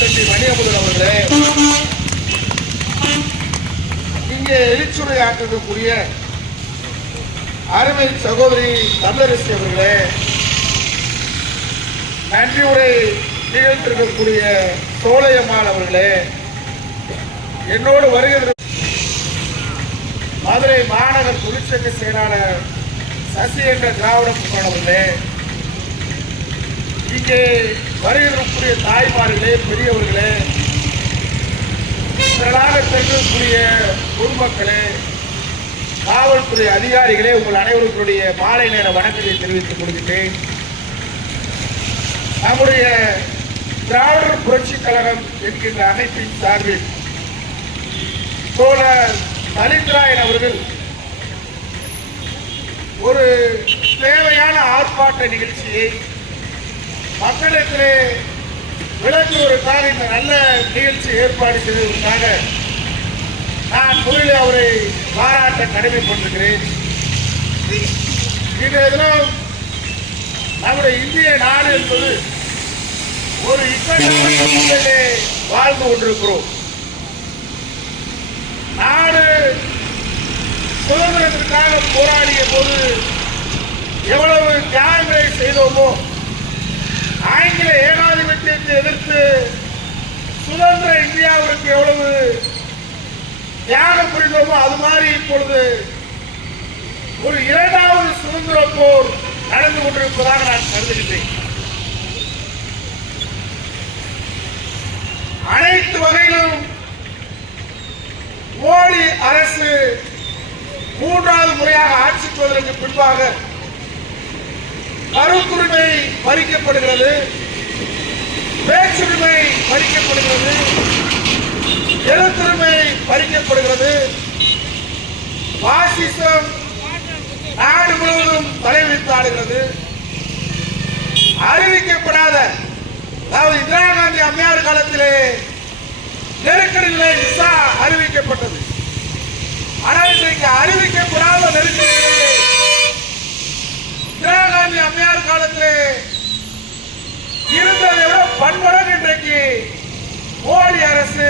தம்பி மணியமுதன் அவர்களே. இங்கே எழுச்சுரை ஆற்றக்கூடிய அருமை சகோதரி தமிழரசி அவர்களே நன்றி உரை நிகழ்த்திருக்கக்கூடிய சோழையம்மாள் அவர்களே என்னோடு வருகிற மதுரை மாநகர் தொழிற்சங்க செயலாளர் சசி என்ற திராவிட முன்னாள் அவர்களே இங்கே வருகிறக்கூடிய தாய்மார்களே பெரியவர்களே திரளாக செல்லக்கூடிய குடும்பக்களே காவல்துறை அதிகாரிகளே உங்கள் அனைவருக்குடைய மாலை நேர வணக்கத்தை தெரிவித்துக் கொள்கிறேன் நம்முடைய திராவிடர் புரட்சி கழகம் என்கின்ற அமைப்பின் சார்பில் தோழர் தலித்ராயன் அவர்கள் ஒரு தேவையான ஆர்ப்பாட்ட நிகழ்ச்சியை மக்களிடத்திலே விளக்குவதற்காக இந்த நல்ல நிகழ்ச்சி ஏற்பாடு செய்ததற்காக நான் முதலில் அவரை பாராட்ட கடமைப்பட்டிருக்கிறேன். இன்றைய தினம் நம்முடைய இந்திய நாடு என்பது ஒரு இக்கட்டான வாழ்ந்து கொண்டிருக்கிறோம். நாடு சுதந்திரத்திற்காக போராடிய போது எவ்வளவு தியாகங்களை செய்தோமோ ஆங்கில ஏகாதிபத்தியத்தை எதிர்த்து சுதந்திர இந்தியாவிற்கு எவ்வளவு தியாகம் புரிந்தோமோ அது மாதிரி இப்பொழுது ஒரு இரண்டாவது சுதந்திர போர் நடந்து கொண்டிருப்பதாக நான் கருதுகின்றேன். அனைத்து வகையிலும் மோடி அரசு மூன்றாவது முறையாக ஆட்சிக்கு வருவதற்கு பின்பாக கருத்துரிமை பறிக்கப்படுகிறது. பேச்சுரிமை பறிக்கப்படுகிறது. எழுத்துரிமை பறிக்கப்படுகிறது. பாசிசம் நாடு முழுவதும் தலைவித்தாடுகிறது அறிவிக்கப்படாத அதாவது இந்திரா காந்தி அம்மையார் காலத்திலே நெருக்கடி நிலை விசா அறிவிக்கப்பட்டது. ஆனால் இன்றைக்கு அறிவிக்கப்படாத நெருக்கடி நிலையை இந்திரா காந்தி அம்மையார் காலத்திலே இருந்ததை விட பன்மடங்கு இன்றைக்கு மோடி அரசு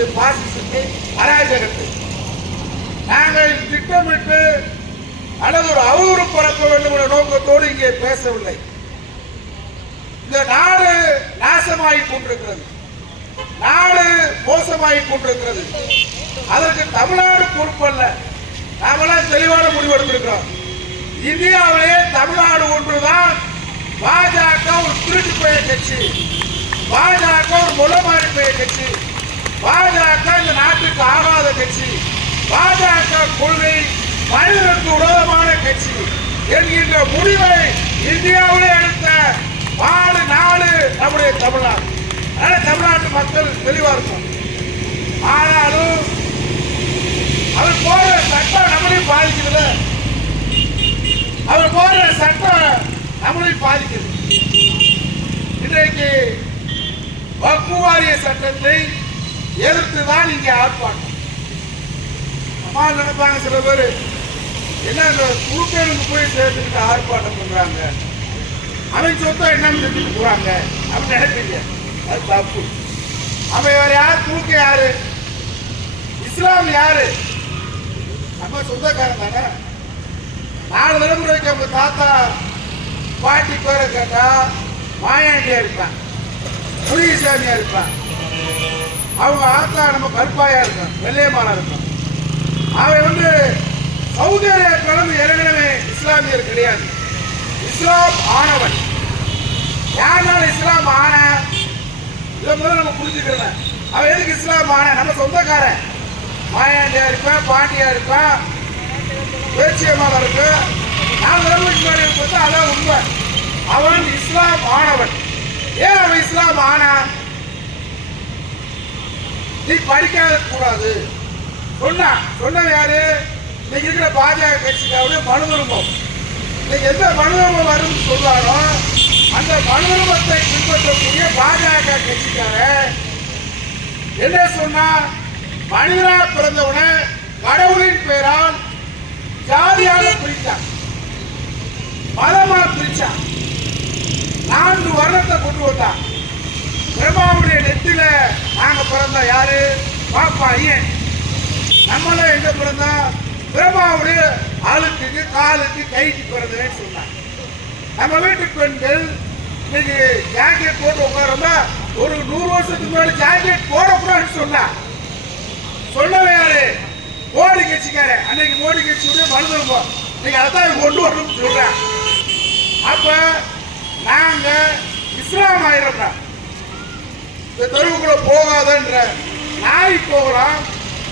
கட்டவிழ்த்து கொண்டிருக்கிறது பாசிசத்தை அராஜகத்தை. நாங்கள் திட்டமிட்டு அல்லது ஒரு அவதூறு பரப்ப வேண்டும் என்ற நோக்கத்தோடு இங்கே பேசவில்லை. இந்த நாடு நாசமாகிக் கொண்டிருக்கிறது. நாடு மோசமாகிக் கொண்டிருக்கிறது. அதற்கு தமிழ்நாடு பொறுப்பல்ல. நாமெல்லாம் தெளிவான முடிவெடுத்திருக்கிறோம் இந்தியாவிலே தமிழ்நாடு ஒன்றுதான். பாஜக ஒரு திருட்டு பெயர் கட்சி. பாஜக ஒரு முளமாரி பெயர் கட்சி. பாஜக இந்த நாட்டுக்கு ஆகாத கட்சி. பாஜக கொள்கை மனிதனுக்கு விரோதமான கட்சி என்கின்ற முடிவை இந்தியாவிலே எடுத்த நாடு நாடு நம்முடைய தமிழ்நாடு. அதனால தமிழ்நாட்டு மக்கள் தெளிவா இருக்கும் ஆனாலும் அவர் போடுற சட்டம் நம்மளையும் பாதிக்குதுல அவர் போடுற சட்டம் நம்மளையும் பாதிக்குது. இன்றைக்கு வக்குவாரிய சட்டத்தை எதிர்த்து தான் இங்கே ஆர்ப்பாட்டம். அம்மா நினைப்பாங்க சில பேர். என்ன இந்த குழுக்களுக்கு போய் சேர்த்துக்கிட்டு ஆர்ப்பாட்டம் பண்றாங்க? அவன் சொத்தம் என்னன்னு செஞ்சுட்டு போறாங்க. அப்படின்னு நினைப்பீங்க. அது தப்பு. அவன் இவர் யார்? குழுக்க யாரு? இஸ்லாம் யாரு? நம்ம சொந்தக்காரன் தானே. நாலு தலைமுறைக்கு அவங்க தாத்தா பாட்டி பேரை கேட்டா மாயாண்டியா இருப்பான். முருகசாமியா இருப்பான். அவங்க ஆத்தா நம்ம கருப்பாயா இருக்கும் வெள்ளையமானா இருக்கும். அவன் வந்து சவுதி அரேபியா கலந்து ஏற்கனவே இஸ்லாமியர் கிடையாது. இஸ்லாம் ஆனவன். யாருனால இஸ்லாம் ஆன? இதை முதல்ல நம்ம புரிஞ்சுக்கிறேன் அவன் எதுக்கு இஸ்லாம் ஆன? நம்ம சொந்தக்காரன். மாயாண்டியா இருப்பேன் பாண்டியா இருப்பான் பேச்சியமாக இருப்பேன் நான் தலைமுறைக்கு முன்னாடி பார்த்தா அதான் உண்மை. அவன் இஸ்லாம் ஆனவன். ஏன் அவன் இஸ்லாம் ஆனான்? நீ படிக்காத கூடாது. சொன்னா சொன்ன யாரு? இன்னைக்கு இருக்கிற பாஜக கட்சிக்காவுடைய மனு விரும்பம் இன்னைக்கு எந்த மனு விரும்பம் வரும்னு சொல்றாரோ அந்த மனு விரும்பத்தை பின்பற்றக்கூடிய பாஜக கட்சிக்கார என்ன சொன்னா? மனிதனாக பிறந்தவனை கடவுளின் பெயரால் ஜாதியாக பிரித்தார் மதமாக பிரிச்சான் நான்கு வருடத்தை கொண்டு வந்தான். பிரம்மாவுடைய நெத்தில நாங்க பிறந்தா யாரு? பாப்பா ஐயன். நம்மளும் எங்க பிறந்தோம்? பிரம்மாவுடைய ஆளுக்கு காலுக்கு கைக்கு பிறந்தேன்னு சொன்னாங்க. நம்ம வீட்டு பெண்கள் இன்னைக்கு ஜாக்கெட் போட்டு உட்காரமா ஒரு நூறு வருஷத்துக்கு முன்னாடி ஜாக்கெட் போடக்கூடாதுன்னு சொன்னா. சொல்லவே யாரு? மோடி கட்சிக்காரன். அன்னைக்கு மோடி கட்சியுடைய மனிதருப்போம் இன்னைக்கு அதான் கொண்டு வரணும்னு சொல்றேன் அப்ப நாங்க இஸ்லாம் ஆயிரம் இந்த தெருவுக்குள்ள போகாதன்ற நாய் போகலாம்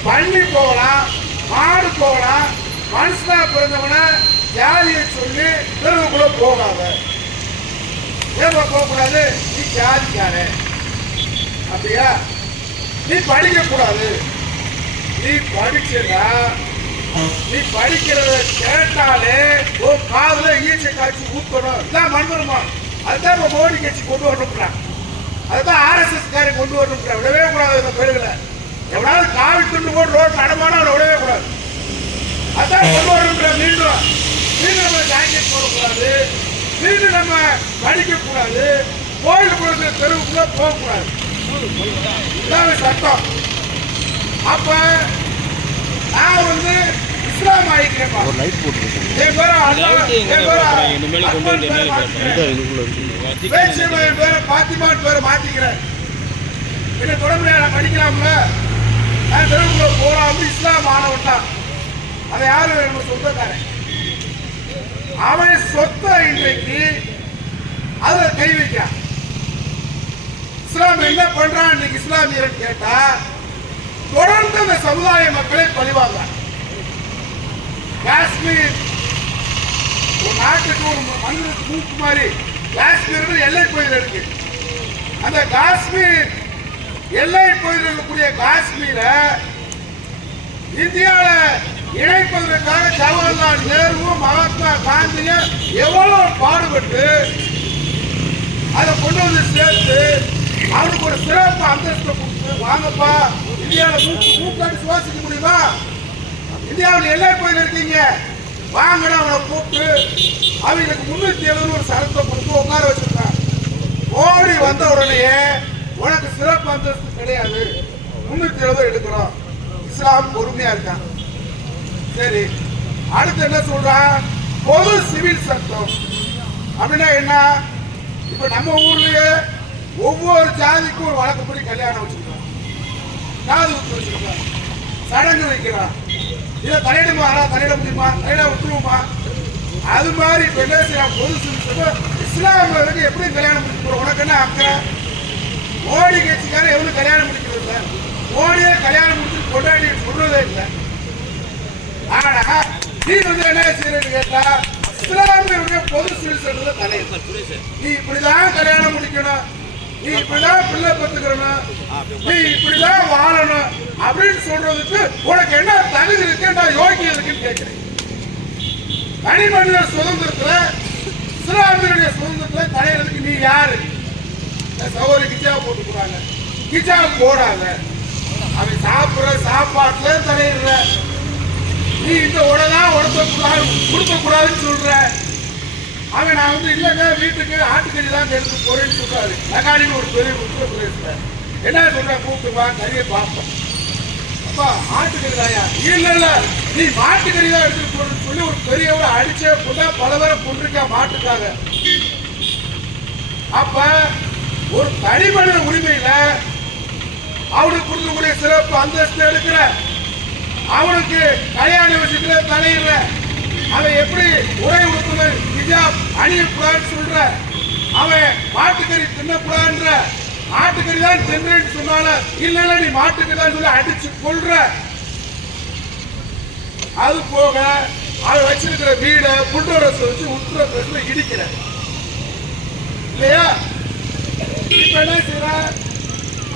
பள்ளி போகலாம் மாடு போகலாம் மனுஷனா பிறந்தவனை ஜாதியை சொல்லி தெருவுக்குள்ள போகாத. ஏமா போகக்கூடாது? நீ ஜாதிக்காரன் அப்படியா? நீ படிக்கக்கூடாது. நீ படிச்சா நீ படிக்கிறத கேட்டாலே உன் காதுல ஈச்சை காய்ச்சி ஊத்தணும். இதான் மண்ணுமா அதுதான் இப்போ மோடி கட்சி கொண்டு வரணும்னா. அதுதான் ஆர்எஸ்எஸ் காரை கொண்டு வரணும் விடவே கூடாது இந்த கோயில்களை. எவ்வளவு காவி துண்டு போட்டு ரோடு நடமானா அவனை விடவே கூடாது. அதான் கொண்டு வரணும் மீண்டும். மீண்டும் நம்ம ஜாக்கெட் போடக்கூடாது. மீண்டும் நம்ம படிக்கக்கூடாது. கோயில் குளத்துல தெருவுக்குள்ள போகக்கூடாது. இதான் சட்டம். அப்ப நான் வந்து ஒரு லைட் போட்டுருக்கு என் பேரு அல்லா லைட் எங்க என் பேரு. போடுறாங்க? இனிமேல் கொண்டு அக்பர் வந்து பேரை என்ன நான் படிக்கலாம்ல? நான் தெருவுக்குள்ள போறாம இஸ்லாம் ஆனவன் தான். அதை யாரு நம்ம சொந்தக்காரன்? அவன் சொத்தை இன்றைக்கு அதுல கை வைக்கிறான். இஸ்லாம் என்ன பண்றான் இன்னைக்கு இஸ்லாமியர் கேட்டா தொடர்ந்து அந்த சமுதாய மக்களை பழிவாங்க காஷ்மீர். ஒரு நாட்டுக்கு ஒரு மனிதனுக்கு மூக்கு மாதிரி காஷ்மீர் எல்லை பகுதியில் இருக்கு. அந்த காஷ்மீர் எல்லை பகுதியில் இருக்கக்கூடிய காஷ்மீரை இந்தியாவில் இணைப்பதற்காக ஜவஹர்லால் நேருவும் மகாத்மா காந்தியும் எவ்வளவு பாடுபட்டு அதை கொண்டு வந்து சேர்த்து அவனுக்கு ஒரு சிறப்பு அந்தஸ்து கொடுத்து வாங்கப்பா இந்தியாவில் மூக்கு மூக்காட்டு சுவாசிக்க முடியுமா? இந்தியாவில் எல்லை போய் இருக்கீங்க வாங்கட அவனை கூப்பிட்டு. அவங்களுக்கு முன்னூத்தி எழுபது ஒரு சரத்தை கொடுத்து உட்கார வச்சிருக்கான். ஓடி வந்த உடனேயே உனக்கு சிறப்பு அந்தஸ்து கிடையாது. முன்னூத்தி எழுபது எடுக்கிறோம். இஸ்லாம் பொறுமையா இருக்கான். சரி அடுத்து என்ன சொல்றான் பொது சிவில் சட்டம். அப்படின்னா என்ன? இப்ப நம்ம ஊர்லயே ஒவ்வொரு ஜாதிக்கும் ஒரு வழக்கப்படி கல்யாணம் வச்சிருக்கோம் காது வச்சிருக்கோம் சடங்கு வைக்கிறான் இதை தலையிடுமா? ஆனா தலையிட முடியுமா? தலையிட விட்டுருவோமா அது மாதிரி இப்போ என்ன செய்யலாம் பொது சிவில் சட்டம் இஸ்லாமியர்களுக்கு எப்படி கல்யாணம் முடிச்சு உனக்கு என்ன அக்கறை மோடி கட்சிக்காரன் எவ்வளவு கல்யாணம் முடிக்கிறது இல்லை. மோடியே கல்யாணம் முடிச்சு கொண்டாடி சொல்றதே இல்லை. ஆனா நீ வந்து என்ன செய்யறது கேட்டா இஸ்லாமியருடைய பொது சிவில் சட்டத்துல நீ இப்படிதான் கல்யாணம் முடிக்கணும். நீ இப்படிதான் பிள்ளை பெற்றுக்கணும் நீ இப்படிதான் வாழணும் அப்படின்னு சொல்றதுக்கு உனக்கு என்ன தகுதி இருக்கு என்ன யோகியம் இருக்குன்னு கேட்கிறேன் தனி மனித சுதந்திரத்துல இஸ்லாமியருடைய சுதந்திரத்துல தலையிறதுக்கு நீ யாரு? சகோதரி கிச்சா போட்டு போறாங்க கிச்சா போடாத. அவன் சாப்பிடுற சாப்பாட்டுல தலையிடுற நீ இந்த உடலாம் கொடுக்க கூடாதுன்னு சொல்ற. அவன் நான் வந்து இல்லைங்க வீட்டுக்கு ஆட்டுக்கறி தான் எடுத்து பொருள் சொல்றாரு நகாடின்னு ஒரு பெரிய உத்தரப்பிரதேசல என்ன சொல்றேன் கூப்பிட்டு வா நிறைய பார்ப்போம். அப்பா ஆட்டுக்கறி தாயா? இல்ல இல்ல. நீ மாட்டுக்கறி தான் எடுத்துட்டு போறேன்னு சொல்லி ஒரு பெரியவரை அடிச்சே போட்டா பல பேரை கொண்டிருக்கா மாட்டுக்காக. அப்ப ஒரு தனி உரிமையில அவனுக்கு கொடுக்கக்கூடிய சிறப்பு அந்தஸ்து எடுக்கிற. அவனுக்கு கல்யாண விஷயத்துல தலையிடுற அவன் எப்படி உரை உடுத்தணும் ஹிஜாப் அணியக்கூடாதுன்னு சொல்ற. அவன் மாட்டுக்கறி தின்னக்கூடாதுன்ற மாட்டுக்கறி தான் தின்னு சொன்னால இல்ல நீ மாட்டுக்கறி தான் சொல்லி அடிச்சு கொள்ற அது போக அவன் வச்சிருக்கிற வீடை புல்டோரஸ் வச்சு உத்தரப்பிரதேசல இடிக்கிற. இல்லையா? இப்ப என்ன செய்யற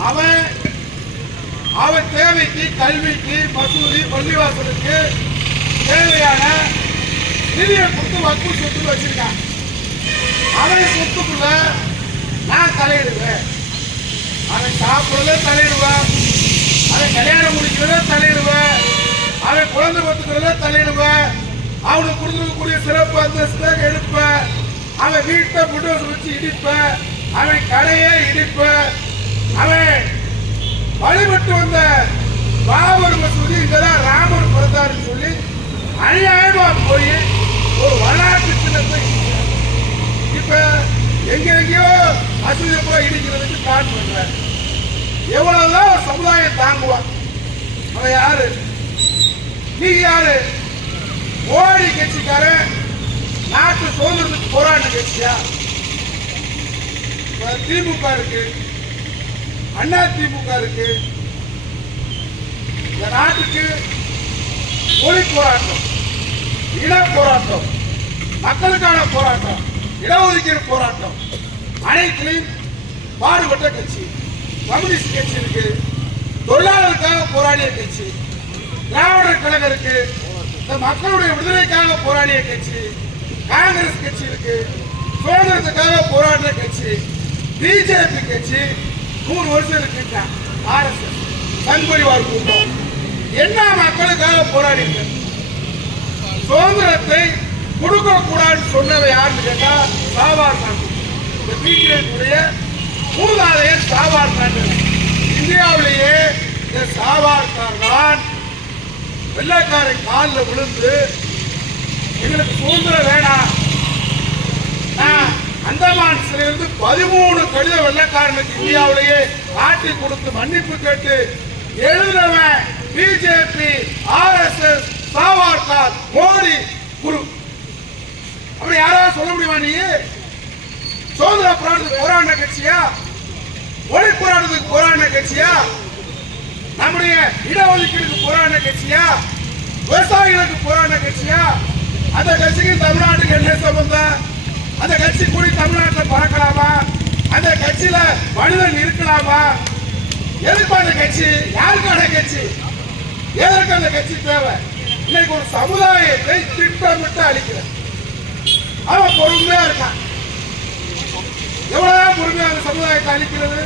அவன் அவன் தேவைக்கு கல்விக்கு மசூதி பள்ளிவாசலுக்கு தேவையான நிதியை கொடுத்து வக்கு சொத்து வச்சிருக்கான் அவன் சொத்துக்குள்ள நான் தலையிடுவேன். அவன் சாப்பிடுறத தலையிடுவேன். அவன் கல்யாணம் முடிக்கிறத தலையிடுவேன். அவன் குழந்தை பத்துக்கிறத தலையிடுவேன். அவனுக்கு கொடுத்துருக்கக்கூடிய சிறப்பு அந்தஸ்தை எடுப்பேன். அவன் வீட்டை புட்டோஸ் வச்சு இடிப்பேன். அவன் கடையை இடிப்பேன். அவன் வழிபட்டு வந்த பாபர் மசூதி இங்கதான் ராமர் பிறந்தாருன்னு சொல்லி அநியாயமா போய் ஒரு வரலாற்று சின்னத்தை இப்ப எங்க எங்கேயோ மசூதி போய் இடிக்கிறதுக்கு ஸ்டார்ட் பண்றாரு. எவ்வளவுதான் ஒரு சமுதாயம் தாங்குவான் அவன் யாரு? நீ யாரு? மோடி கட்சிக்காரன். நாட்டு சுதந்திரத்துக்கு போராட்ட கட்சியா? திமுக இருக்கு. அண்ணா திமுக இருக்கு. இந்த நாட்டுக்கு ஒளி போராட்டம். இன போராட்டம் மக்களுக்கான போராட்டம் இடஒதுக்கீடு போராட்டம் அனைத்திலையும் பாடுபட்ட கட்சி. கம்யூனிஸ்ட் கட்சி இருக்கு தொழிலாளருக்காக போராடிய கட்சி. திராவிடர் கழகம் இருக்கு இந்த மக்களுடைய விடுதலைக்காக போராடிய கட்சி. காங்கிரஸ் கட்சி இருக்கு சுதந்திரத்துக்காக போராடின கட்சி. பிஜேபி கட்சி நூறு வருஷம் இருக்கு ஆர்எஸ்எஸ் சங்பரிவார் கூட்டம். என்ன மக்களுக்காக போராடி சுதந்திரத்தை கொடுக்க கூடாது சொன்னவை யாருன்னு கேட்டா சாவார் இந்த பிஜேபியுடைய மூதாதையர் சாவார் இந்தியாவிலேயே இந்த சாவார்கார் தான் வெள்ளக்காரை காலில் விழுந்து எங்களுக்கு சுதந்திரம் வேணாம் நான் அந்தமான்ஸ்ல பதிமூணு கடித வெள்ளக்காரனுக்கு இந்தியாவிலேயே ஆட்டி கொடுத்து மன்னிப்பு கேட்டு எழுதினவன் பிஜேபி ஆர்எஸ்எஸ் சாவார்கார் மோடி குரு. அப்படி யாராவது சொல்ல முடியுமா நீ? சுதந்திர போராட்டத்துக்கு போராடின கட்சியா? மொழி போராட்டத்துக்கு போராடின கட்சியா? நம்முடைய இடஒதுக்கீடுக்கு போராடின கட்சியா? விவசாயிகளுக்கு போராடின கட்சியா? அந்த கட்சிக்கு தமிழ்நாட்டுக்கு என்ன சம்பந்தம்? அந்த கட்சி கூடி தமிழ்நாட்டில் பறக்கலாமா? அந்த கட்சியில மனிதன் இருக்கலாமா? எதுக்கு அந்த கட்சி? யாருக்கான கட்சி? எதற்கு அந்த கட்சி தேவை? இன்னைக்கு ஒரு சமுதாயத்தை திட்டமிட்டு அழிக்கிறார். அவன் பொறுமையா இருக்கான். எவ்வளவுதான் பொறுமையா அந்த சமுதாயத்தை அழிக்கிறது?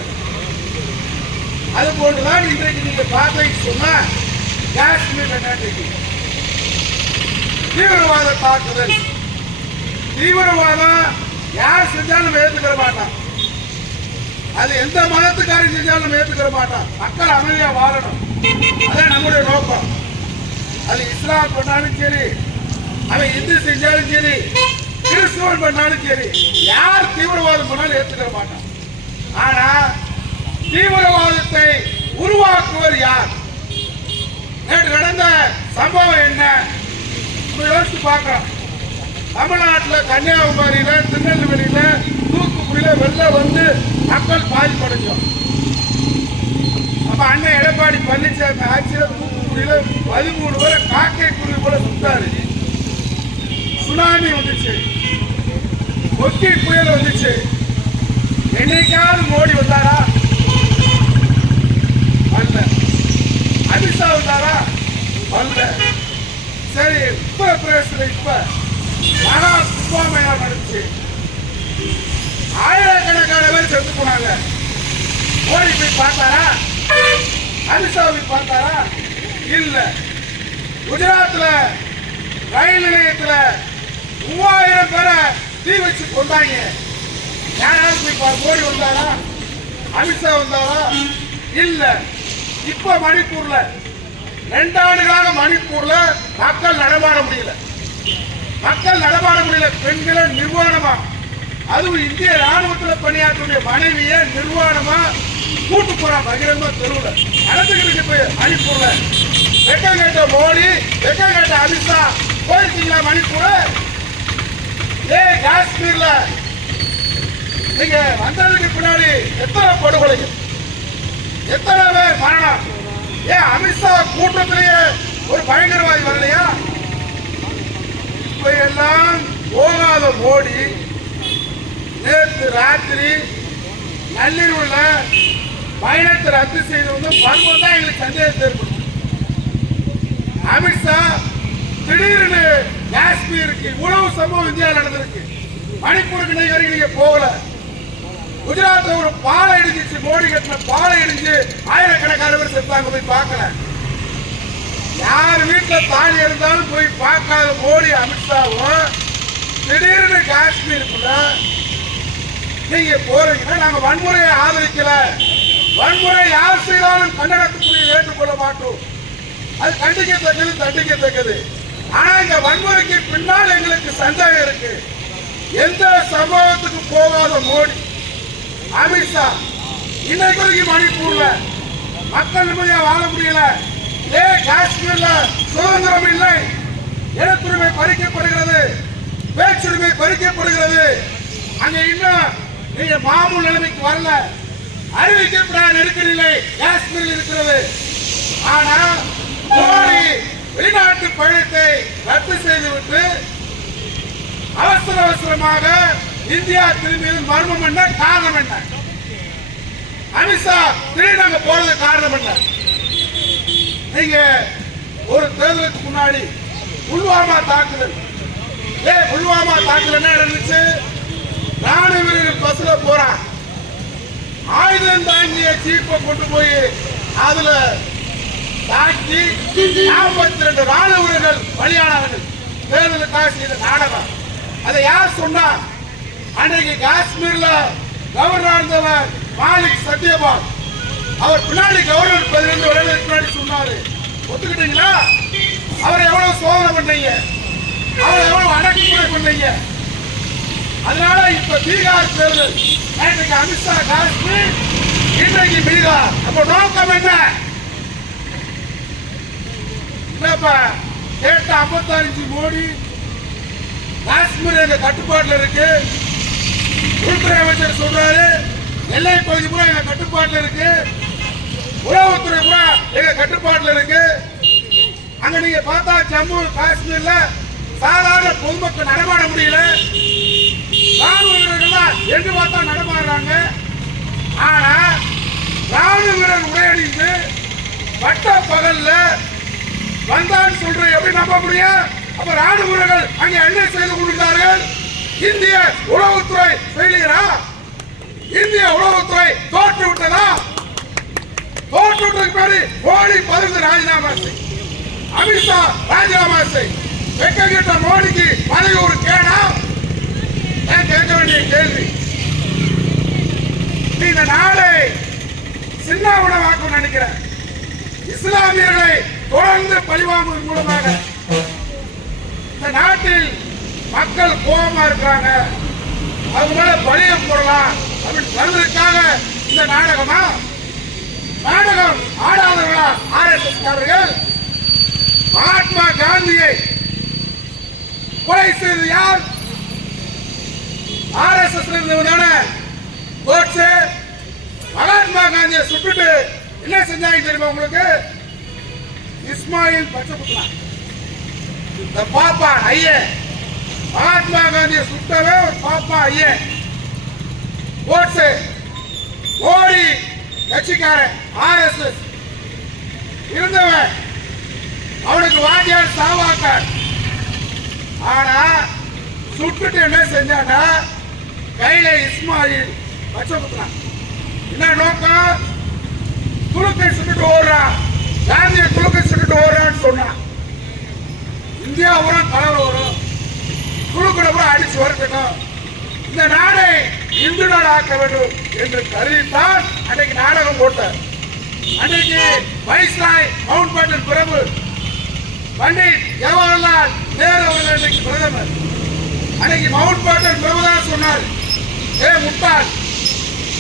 அது போன்றுதான் இன்றைக்கு நீங்க பார்த்தீங்க சொன்னா காஷ்மீர் தீவிரவாத தாக்குதல். தீவிரவாதம் யார் செஞ்சாலும் நம்ம ஏத்துக்கிற மாட்டான். அது எந்த மதத்துக்காரன் செஞ்சாலும் நம்ம ஏத்துக்கிற மாட்டான். மக்கள் அமைதியா வாழணும். அதான் நம்முடைய நோக்கம். அது இஸ்லாம் பண்ணாலும் சரி அவன் இந்து செஞ்சாலும் சரி கிறிஸ்துவன் பண்ணாலும் சரி யார் தீவிரவாதம் பண்ணாலும் ஏற்றுக்க மாட்டான். ஆனா தீவிரவாதத்தை உருவாக்குவர் யார்? நேற்று நடந்த சம்பவம் என்ன? நம்ம யோசிச்சு பார்க்கிறோம் தமிழ்நாட்டில் கன்னியாகுமரியில திருநெல்வேலியில தூத்துக்குடியில வெளில வந்து மக்கள் பாதிப்படைஞ்சோம். அப்ப அண்ணன் எடப்பாடி பழனிசாமி ஆட்சியில் தூத்துக்குடியில பதிமூணு பேரை காக்கை குருவி போல சுத்தாரு. சுனாமி வந்துச்சு. ஒக்கி புயல் வந்துச்சு. என்னைக்காவது மோடி வந்தாரா? வரல. அமித்ஷா வந்தாரா? வரல. சரி இப்ப பிரதேசத்துல இப்ப. மகா கும்பாமேளா நடந்துச்சு. ஆயிரக்கணக்கான பேர் செத்து போனாங்க. மோடி போய் பார்த்தாரா? அமித்ஷா போய் பார்த்தாரா? இல்லை. குஜராத்தில் ரயில் நிலையத்தில் மூவாயிரம் பேரை தீ வச்சு கொண்டாங்க யாராவது போய் பா- மோடி வந்தாரா? அமித்ஷா வந்தாரா? இல்லை. இப்போ மணிப்பூர்ல ரெண்டாண்டுகளாக மணிப்பூர்ல மக்கள் நடமாட முடியல. மக்கள் நடமாட முடியல. பெண்களை நிர்வாணமா. அதுவும் இந்திய ராணுவத்தில் பணியாற்றக்கூடிய மனைவியை நிர்வாணமா கூட்டு போறான் பகிரங்கமா தெருவுல அரசுகளுக்கு போய் இப்ப மணிப்பூர்ல வெக்கம் கேட்ட மோடி வெக்கம் கேட்ட அமித்ஷா போயிருக்கீங்களா மணிப்பூர் ஏ காஷ்மீர்ல. நீங்க வந்ததுக்கு பின்னாடி எத்தனை படுகொலை எத்தனை பேர் மரணம்? ஏன் அமித்ஷா கூட்டத்திலேயே ஒரு பயங்கரவாதி வரலையா? இப்ப எல்லாம் போகாத மோடி நேற்று ராத்திரி நள்ளிரவுல பயணத்தை ரத்து செய்து வந்து வரும்போது தான் எங்களுக்கு சந்தேகத்தை ஏற்படும். அமித்ஷா திடீர்னு காஷ்மீருக்கு இவ்வளவு சம்பவம் இந்தியாவில் நடந்திருக்கு. மணிப்பூருக்கு நீங்க வரைக்கும் நீங்க போகல. குஜராத்ல ஒரு பாலை இடிஞ்சிச்சு மோடி கட்டின பாலை இடிஞ்சு ஆயிரக்கணக்கான பேர் செத்தாங்க போய் பார்க்கல. யார் வீட்டில் தாலி இருந்தாலும் போய் பார்க்காத மோடி அமித்ஷாவும் திடீர்னு காஷ்மீருக்குள்ள நீங்க போறீங்கன்னா நாங்க வன்முறையை ஆதரிக்கல. வன்முறை யார் செய்தாலும் கண்டனத்துக்குரிய ஏற்றுக்கொள்ள மாட்டோம். அது கண்டிக்கத்தக்கது தண்டிக்கத்தக்கது. ஆனா இந்த வன்முறைக்கு பின்னால் எங்களுக்கு சந்தேகம் இருக்கு. எந்த சம்பவத்துக்கு போகாத மோடி அமித்ஷா இன்னைக்கு வரைக்கும் மணிப்பூர்ல மக்கள் நிம்மதியா வாழ முடியல. ஏ காஷ்மீர்ல சுதந்திரம் இல்லை. இனத்துரிமை பறிக்கப்படுகிறது பேச்சுரிமை பறிக்கப்படுகிறது. அங்க இன்னும் நீங்க மாமூல் நிலைமைக்கு வரல. அறிவிக்கப்படாத நெருக்கடியிலே காஷ்மீரில் இருக்கிறது. ஆனா மோடி வெளிநாட்டு பயணத்தை ரத்து செய்துவிட்டு அவசர அவசரமாக இந்தியா திரும்பியது மர்மம் என்ன காரணம் என்ன? அமித்ஷா திடீர்னு அங்க போறது காரணம் என்ன? நீங்க ஒரு தேர்தலுக்கு முன்னாடி புல்வாமா தாக்குதல். ஏ புல்வாமா தாக்குதல் என்ன நடந்துச்சு? ராணுவ வீரர்கள் பஸ்ல போறான். ஆயுதம் தாங்கிய சீப்பை கொண்டு போய் அதுல தாக்கி நாற்பத்தி ரெண்டு ராணுவ வீரர்கள் பலியானார்கள் தேர்தலுக்காக செய்த நாடகம். அதை யார் சொன்னார் அன்றைக்கு காஷ்மீர்ல கவர்னர் இருந்தவர் மாலிக் சத்யபால். அவர் பின்னாடி கவர்னர் பதினைந்து வருடங்களுக்கு பின்னாடி சொன்னாரு. ஒத்துக்கிட்டீங்களா? அவரை எவ்வளவு சோதனை பண்ணீங்க? அவரை எவ்வளவு அடக்குமுறை பண்ணீங்க? அதனால இப்ப பீகார் தேர்தல். நேற்றைக்கு அமித்ஷா காஷ்மீர் இன்றைக்கு பீகார். அப்ப நோக்கம் என்ன? என்னப்பா கேட்ட ஐம்பத்தாறு மோடி காஷ்மீர் எங்க கட்டுப்பாட்டில் இருக்கு. உள்துறை அமைச்சர் சொல்றாரு எல்லை பகுதி கூட எங்க கட்டுப்பாட்டில் இருக்கு. உளவுத்துறை கூட எங்க கட்டுப்பாட்டில் இருக்கு. அங்க நீங்க பார்த்தா ஜம்மு காஷ்மீர்ல சாதாரண பொதுமக்கள் நடமாட முடியல. ராணுவ வீரர்கள் எங்க பார்த்தா நடமாடுறாங்க. ஆனா ராணுவ வீரர் உரையடிந்து பட்ட பகல்ல வந்தான்னு சொல்ற எப்படி நம்ப முடியும்? அப்ப ராணுவ வீரர்கள் அங்கே என்ன செய்து கொண்டிருந்தார்கள். இந்திய உளவுத்துறை செய்கிறா இந்திய உளவுத்துறை தோற்று விட்டதா? தோற்று விட்டதுக்கு பிறகு மோடி பதவி ராஜினாமா செய். அமித்ஷா ராஜினாமா செய். வெக்க கிட்ட மோடிக்கு பதவி ஒரு கேடா? நான் கேட்க வேண்டிய கேள்வி? நீ இந்த நாளை சின்ன உணவாக்க நினைக்கிறேன். இஸ்லாமியர்களை தொடர்ந்து பழிவாங்குவதன் மூலமாக. இந்த நாட்டில் மக்கள் கோபமா இருக்கிறாங்க. அவங்க மேல பழிய போடலாம். அப்படின்னு சொல்றதுக்காக இந்த நாடகமா? நாடகம் ஆடாதவர்களா? ஆர்எஸ்எஸ் காரர்கள் மகாத்மா காந்தியை கொலை செய்தது யார்? ஆர்எஸ்எஸ் இருந்தவனான கோட்ஸே மகாத்மா காந்தியை சுட்டுட்டு என்ன செஞ்சாங்க தெரியுமா உங்களுக்கு? இஸ்மாயில் பச்சைபுத்ரா இந்த பாப்பா ஐயன் மகாத்மா காந்தியை சுட்டவே ஒரு பாப்பா ஐயன் கோட்ஸே மோடி கட்சிக்காரன் ஆர்எஸ்எஸ் இருந்தவன் அவனுக்கு வாத்தியார் சாவாக்கார். ஆனா சுட்டுட்டு என்ன செஞ்சான்னா கையில இஸ்மாயில் பச்சைபுத்ரா என்ன நோக்கம்? துளுக்கை சுட்டுட்டு ஓடுறான் காந்தியை துளுக்கை சுட்டுட்டு ஓடுறான்னு சொன்னான் இந்தியா உரம் கலவரம் வரும். துளுக்கடை கூட அடிச்சு வரக்கட்டும் இந்த நாடை இந்து நாடு ஆக்க வேண்டும் என்று கருதித்தான் அன்னைக்கு நாடகம் போட்டார். அன்னைக்கு வைஸ்ராய் மவுண்ட் பேட்டன் பிரபு பண்டிட் ஜவஹர்லால் நேரு அவர்கள் அன்னைக்கு பிரதமர். அன்னைக்கு மவுண்ட் பேட்டன் பிரபு தான் சொன்னார் ஏ முட்டாள்.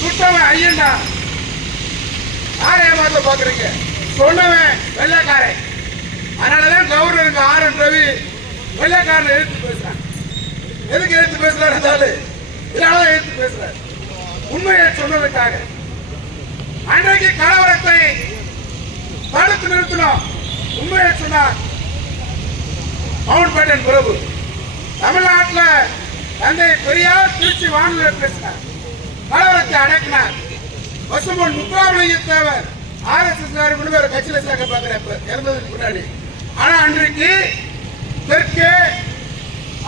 சுட்டவன் ஐயன்டா. யாரை ஏமாத்த பாக்குறீங்க சொன்னவன் வெள்ளைக்காரன். அதனாலதான் கவர்னருக்கு ஆர் என் ரவி வெள்ளைக்காரன் எடுத்து பேசுறான். எதுக்கு எடுத்து பேசுறாரு அந்த இதனாலதான் எடுத்து பேசுறாரு. உண்மையை சொன்னதுக்காக. அன்றைக்கு கலவரத்தை தடுத்து நிறுத்தினோம். உண்மையை சொன்னார். மவுண்ட் பேட்டன் பிரபு. தமிழ்நாட்டில் தந்தை பெரியார் திருச்சி வானொலியில பேசினார் கலவரத்தை அடக்கினார். பசுமன் முத்துராமலிங்க தேவர் எஸ் கொண்டு ஒரு கட்சியில சேர்க்க பார்க்கிறேன் இறந்ததுக்கு முன்னாடி. ஆனா அன்றைக்கு தெற்கே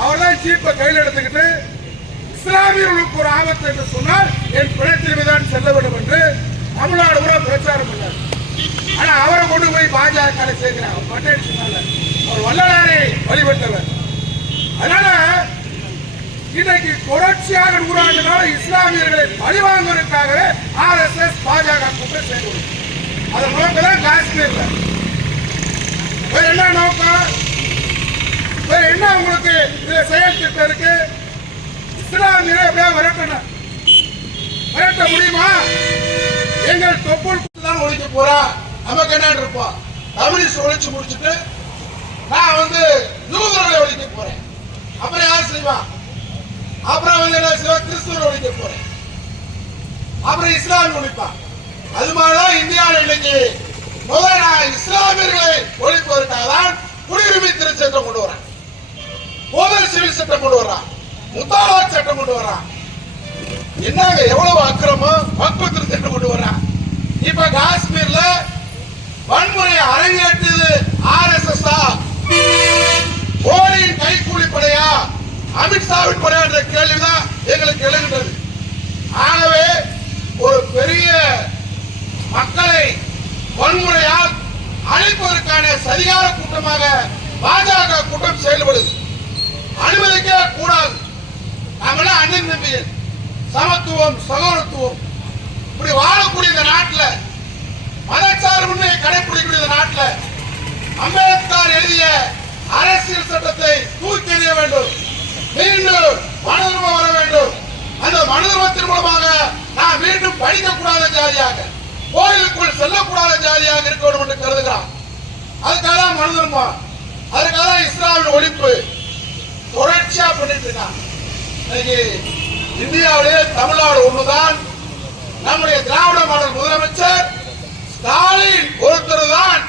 அவர்தான் சீப்பை கையில் எடுத்துக்கிட்டு இஸ்லாமியர்களுக்கு ஒரு ஆபத்து என்று சொன்னால் என் பிணத்திற்கு தான் செல்ல வேண்டும் என்று தமிழ்நாடு கூட பிரச்சாரம் பண்ணார். ஆனா அவரை கொண்டு போய் பாஜக சேர்க்கிறார். அவர் பட்டேல் அவர் வல்லலாரை வழிபட்டவர். இன்னைக்கு தொடர்ச்சியாக நூறாண்டு இஸ்லாமியர்களை பழிவாங்குவதற்காகவே ஆர் எஸ் எஸ் பாஜக கூட்டம் செயல்படும் அதன் நோக்கம் தான் காஷ்மீர்ல. வேற என்ன நோக்கம்? வேற என்ன உங்களுக்கு இதுல செயல் திட்டம் இருக்கு? இஸ்லாமியரை அப்படியே விரட்டணும் விரட்ட முடியுமா? எங்கள் தொப்புள் தான் ஒழிக்க போறா. நமக்கு என்ன இருப்போம் கம்யூனிஸ்ட் ஒழிச்சு முடிச்சுட்டு நான் வந்து யூதர்களை ஒழிக்க போறேன். அப்புறம் யார் செய்வான் அப்புறம் வந்து என்ன செய்வா கிறிஸ்துவரை ஒழிக்க போறேன் அப்புறம் இஸ்லாமிய ஒழிப்பான் அது மாதிரிதான் இந்தியாவில் இன்னைக்கு முதல்ல நான் இஸ்லாமியர்களை ஒழிப்பதற்காக தான் குடியுரிமை திருச்சட்டம் கொண்டு வரேன். போதல் சிவில் சட்டம் கொண்டு வர்றான் முத்தாலாக் சட்டம் கொண்டு வர்றான் என்னங்க எவ்வளவு அக்கிரமம்? பக்குவத்திற்கு திட்டம் கொண்டு வர்றான் இப்ப காஷ்மீர்ல வன்முறையை அரங்கேற்றது ஆர் எஸ் எஸ் போலியின் கைக்கூலி படையா? அமித்ஷாவின் படையா என்ற கேள்விதான் எங்களுக்கு எழுகின்றது. ஆகவே ஒரு பெரிய மக்களை வன்முறையால் அழைப்பதற்கான சரியான கூட்டமாக பாஜக கூட்டம் செயல்படுது. அனுமதிக்க கூடாது. நாமெல்லாம் அண்ணன் தம்பிகள். சமத்துவம் சகோதரத்துவம். இப்படி வாழக்கூடிய இந்த நாட்டில் மதச்சார்பின்மை கடைபிடிக்கக்கூடிய இந்த நாட்டில் அம்பேத்கர் எழுதிய அரசியல் சட்டத்தை தூக்கி எறிய வேண்டும். மீண்டும் மனதர்மம் வர வேண்டும். அந்த மனதர்மத்தின் மூலமாக நான் மீண்டும் படிக்கக்கூடாத ஜாதியாக கோயிலுக்குள் செல்லக்கூடாத ஜாதியாக இருக்க வேண்டும் என்று கருதுகிறான் அதுக்காக தான் மனதர்மம். அதுக்காக தான் இஸ்லாமிய ஒழிப்பு தொடர்ச்சியா பண்ணிட்டு இருக்கான் இன்னைக்கு இந்தியாவிலே தமிழ்நாடு ஒண்ணுதான். நம்முடைய திராவிட மாடல் முதலமைச்சர் ஸ்டாலின் ஒருத்தர் தான்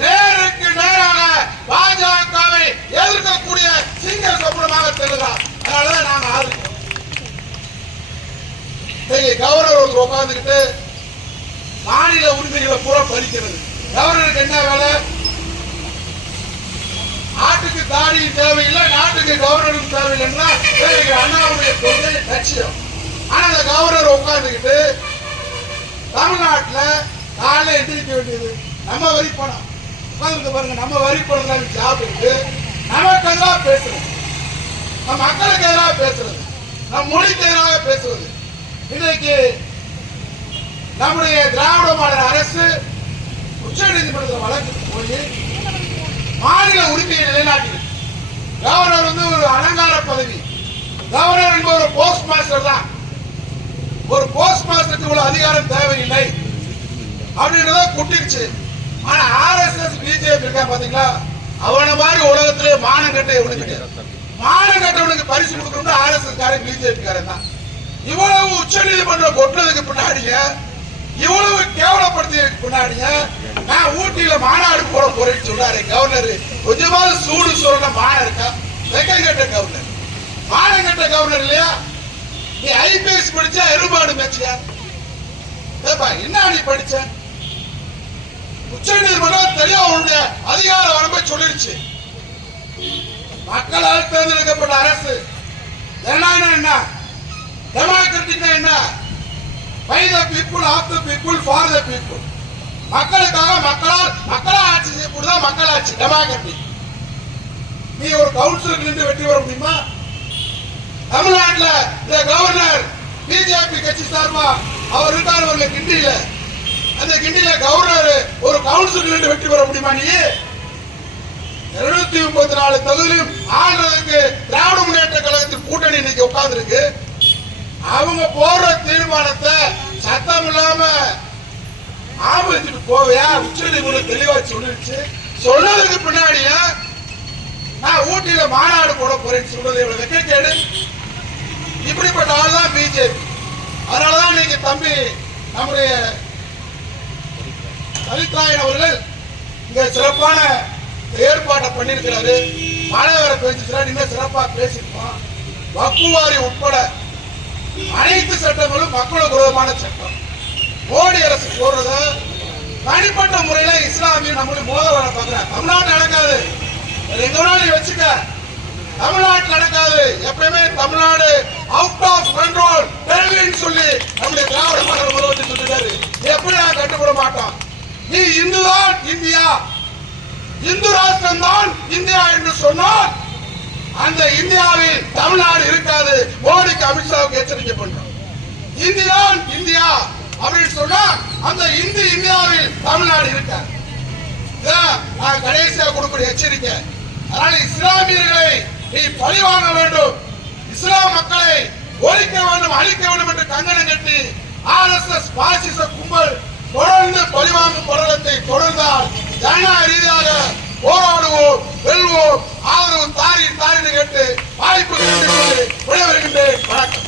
நேருக்கு நேராக பாஜகவை எதிர்க்கக்கூடிய சிங்க சம்பளமாக தெரிகிறார் அதனாலதான் நாங்க ஆதரிக்கிறோம் கவர்னர் ஒருத்தர் உட்கார்ந்துக்கிட்டு மாநில உரிமைகளை பூரா பறிக்கிறது. கவர்னருக்கு என்ன வேலை? நாட்டுக்கு தாடி தேவையில்லை நாட்டுக்கு கவர்னருக்கு தேவையில்லைன்னா அண்ணாவுடைய கொள்கை லட்சியம். ஆனா அந்த கவர்னர் உட்கார்ந்துக்கிட்டு தமிழ்நாட்டுல காலைல எந்திரிக்க வேண்டியது நம்ம வரி பணம் உட்கார்ந்து பாருங்க நம்ம வரி கொடுக்கலாம் ஜாப் இருக்கு நமக்கு எதிராக பேசுறது. நம்ம மக்களுக்கு எதிராக பேசுறது. நம் மொழிக்கு எதிராக பேசுவது. இன்னைக்கு நம்முடைய திராவிட மாடல் அரசு உச்ச நீதிமன்றத்தில் வழக்கு போய் மாநில உரிமையை நிலைநாட்டியது. கவர்னர் வந்து ஒரு அலங்கார பதவி. கவர்னர் என்பது ஒரு போஸ்ட் மாஸ்டர் தான். ஒரு போஸ்ட் மாஸ்டருக்கு இவ்வளவு அதிகாரம் தேவையில்லை. அப்படின்றத குட்டிருச்சு ஆனா ஆர்எஸ்எஸ் பிஜேபி இருக்கா பாத்தீங்களா? அவன மாதிரி உலகத்திலே மானம் கட்ட எவனுக்கு கிடையாது மானம் கட்டவனுக்கு பரிசு கொடுக்கணும் ஆர்எஸ்எஸ் காரன் பிஜேபி காரன் தான். இவ்வளவு உச்ச நீதிமன்றம் கொட்டுறதுக்கு பின்னாடிய இவ்வளவு கேவலப்படுத்தியதுக்கு பின்னாடிய நான் ஊட்டியில மாநாடு போட போறேன்னு சொன்னாரு கவர்னர். கொஞ்சமாவது சூடு சொல்ற மானம் இருக்கா? வெக்கம் கட்ட கவர்னர். மானம் கட்ட கவர்னர் இல்லையா? நீ ஐபிஎஸ் படிச்சா எருமாடு மேட்சியா ஏப்பா என்ன நீ படிச்ச? உச்ச நீதிமன்றம் தெளிவா உன்னுடைய அதிகார வரம்பை சொல்லிருச்சு. மக்களால் தேர்ந்தெடுக்கப்பட்ட அரசு ஜனநாயகம் என்ன? டெமோக்ராட்டிக்னா என்ன? By the people of the people for the people மக்களுக்காக மக்களால் மக்களால் ஆட்சி செய்யக்கூடியதான் மக்களாட்சி டெமோக்ராட்டிக் நீ ஒரு கவுன்சிலுக்கு நின்று வெற்றி பெற முடியுமா? தமிழ்நாட்டில் இந்த கவர்னர் பிஜேபி கட்சி சார்பா அவர் இருக்கார் ஒரு கிண்டியில அந்த கிண்டியில கவர்னர் ஒரு கவுன்சில் வெற்றி பெற முடியுமா நீ? இருநூத்தி முப்பத்தி நாலு தொகுதியிலும் ஆள்றதுக்கு திராவிட முன்னேற்ற கழகத்தின் கூட்டணி இன்னைக்கு உட்கார்ந்து இருக்கு அவங்க போடுற தீர்மானத்தை சத்தம் இல்லாம ஆபத்துட்டு போவையா? உச்ச நீதிமன்றம் தெளிவா சொல்லிடுச்சு. சொன்னதுக்கு பின்னாடியே நான் ஊட்டியில மாநாடு போட போறேன்னு சொல்றது இவ்வளவு வெக்கக்கேடு இப்படிப்பட்ட ஆள் தான் பிஜேபி. அதனாலதான் இன்னைக்கு தம்பி நம்முடைய லலித்ராயன் அவர்கள் இங்க சிறப்பான ஏற்பாட்டை பண்ணியிருக்கிறாரு. மழை வேற பெஞ்சுச்சுனா இன்னும் சிறப்பாக பேசியிருக்கோம் வக்குவாரி உட்பட அனைத்து சட்டங்களும் மக்களுக்கு விரோதமான சட்டம். மோடி அரசு போடுறத தனிப்பட்ட முறையில இஸ்லாமிய நம்மளும் மோத வர பாக்குறாங்க தமிழ்நாடு நடக்காது எங்க வேணாலும் வச்சுக்க. தமிழ்நாட்டு நடக்காது எப்பயுமே தமிழ்நாடு அவுட் ஆஃப் கண்ட்ரோல் டெல்லின்னு சொல்லி நம்முடைய திராவிட மாடல் முதலமைச்சர் சொல்லிட்டாரு எப்படி நான் கட்டுப்பட மாட்டோம் நீ இந்துதான் இந்தியா இந்து ராஷ்டிரம் தான் இந்தியா என்று சொன்னால் அந்த இந்தியாவில் தமிழ்நாடு இருக்காது. மோடிக்கு அமித்ஷாவுக்கு எச்சரிக்கை பண்றோம். இந்தியா இந்தியா அப்படின்னு சொன்னா அந்த இந்து இந்தியாவில் தமிழ்நாடு இருக்காது. நான் கடைசியா கொடுக்கக்கூடிய எச்சரிக்கை. அதனால் இஸ்லாமியர்களை நீ பழிவாங்க வேண்டும். இஸ்லாம் மக்களை ஒழிக்க வேண்டும் அழிக்க வேண்டும் என்று கங்கணம் கட்டி ஆர் எஸ் எஸ் பாசிச கும்பல் தொடர்ந்து பழிவாங்கும் படலத்தை தொடர்ந்தால் ஜனநாயக ரீதியாக போராடுவோம் வெல்வோம். ஆதரவு தாரி தாரின்னு கேட்டு வாய்ப்பு விடைபெறுகின்றேன் வணக்கம்.